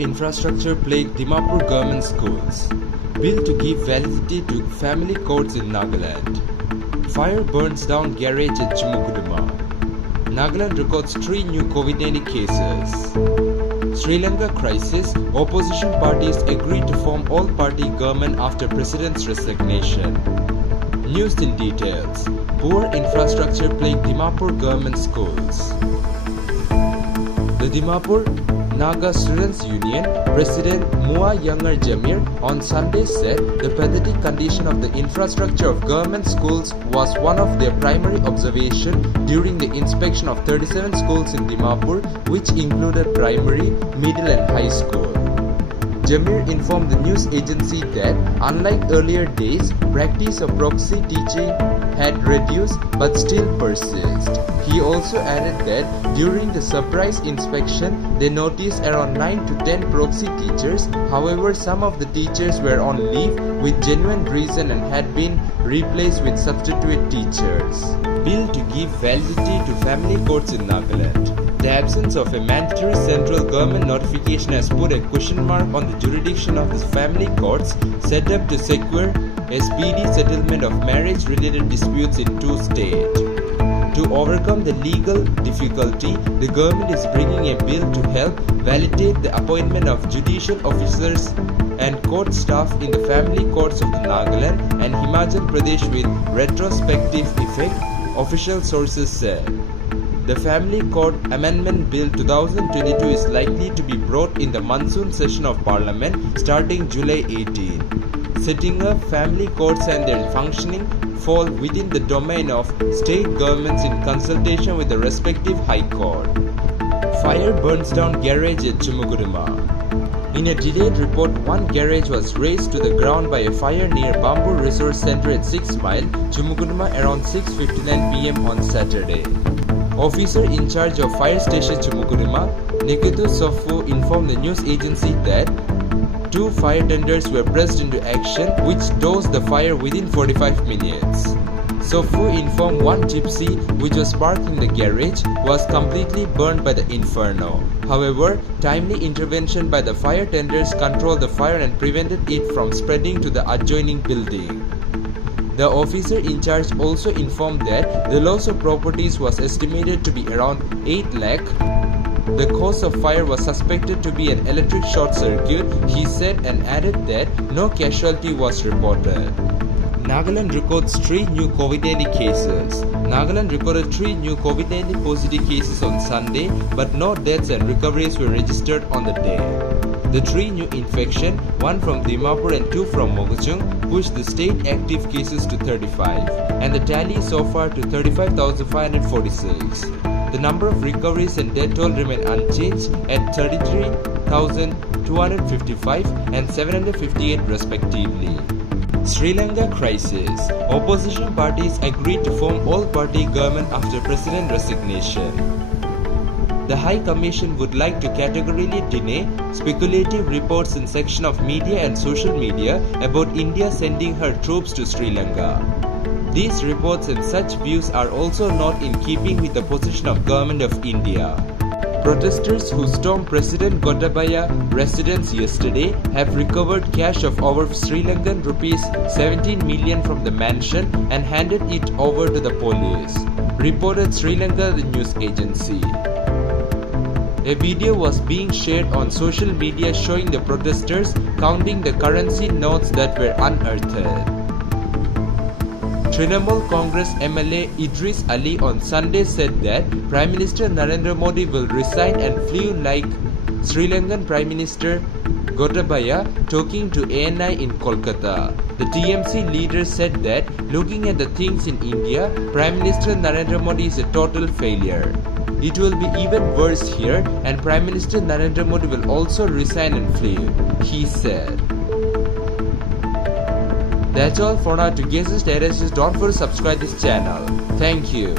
infrastructure plague Dimapur government schools. Bill to give validity to family courts in Nagaland. Fire burns down garage at Chumukuduma. Nagaland records 3 new COVID-19 cases. Sri Lanka crisis. Opposition parties agree to form all-party government after president's resignation. News in details. Poor infrastructure plague Dimapur government schools. The Dimapur Naga Students Union President Mua Younger Jamir on Sunday said the pathetic condition of the infrastructure of government schools was one of their primary observations during the inspection of 37 schools in Dimapur, which included primary, middle and high school. Jamir informed the news agency that, unlike earlier days, practice of proxy teaching had reduced but still persists. He also added that during the surprise inspection, they noticed around 9 to 10 proxy teachers. However, some of the teachers were on leave with genuine reason and had been replaced with substitute teachers. Bill to give validity to family courts in Nagaland. The absence of a mandatory central government notification has put a question mark on the jurisdiction of the family courts set up to secure a speedy settlement of marriage-related disputes in 2 states. To overcome the legal difficulty, the government is bringing a bill to help validate the appointment of judicial officers and court staff in the family courts of the Nagaland and Himachal Pradesh with retrospective effect, official sources said. The Family Court Amendment Bill 2022 is likely to be brought in the monsoon session of Parliament starting July 18. Setting up family courts and their functioning fall within the domain of state governments in consultation with the respective High Court. Fire burns down garage at Chumukuduma. In a delayed report, one garage was razed to the ground by a fire near Bamboo Resource Center at 6 Mile, Chumukuduma around 6:59 p.m. on Saturday. Officer in charge of fire station Chumukuduma, Neketu Sofu, informed the news agency that 2 fire tenders were pressed into action, which doused the fire within 45 minutes. Sofu informed one gypsy, which was parked in the garage, was completely burned by the inferno. However, timely intervention by the fire tenders controlled the fire and prevented it from spreading to the adjoining building. The officer in charge also informed that the loss of properties was estimated to be around 8 lakh. The cause of fire was suspected to be an electric short circuit, he said, and added that no casualty was reported. Nagaland records 3 new COVID-19 cases. Nagaland recorded 3 new COVID-19 positive cases on Sunday, but no deaths and recoveries were registered on the day. The 3 new infections, 1 from Dimapur and 2 from Moguchung, pushed the state active cases to 35, and the tally so far to 35,546. The number of recoveries and death toll remain unchanged at 33,255 and 758 respectively. Sri Lanka crisis. Opposition parties agreed to form all-party government after president resignation. The High Commission would like to categorically deny speculative reports in section of media and social media about India sending her troops to Sri Lanka. These reports and such views are also not in keeping with the position of Government of India. Protesters who stormed President Gotabaya residence yesterday have recovered cash of over Sri Lankan rupees 17 million from the mansion and handed it over to the police, reported Sri Lanka the news agency. A video was being shared on social media showing the protesters counting the currency notes that were unearthed. Trinamool Congress MLA Idris Ali on Sunday said that Prime Minister Narendra Modi will resign and flew like Sri Lankan Prime Minister Gotabaya talking to ANI in Kolkata. The TMC leader said that looking at the things in India, Prime Minister Narendra Modi is a total failure. It will be even worse here and Prime Minister Narendra Modi will also resign and flee, he said. That's all for now. To get the status, don't forget to subscribe this channel. Thank you.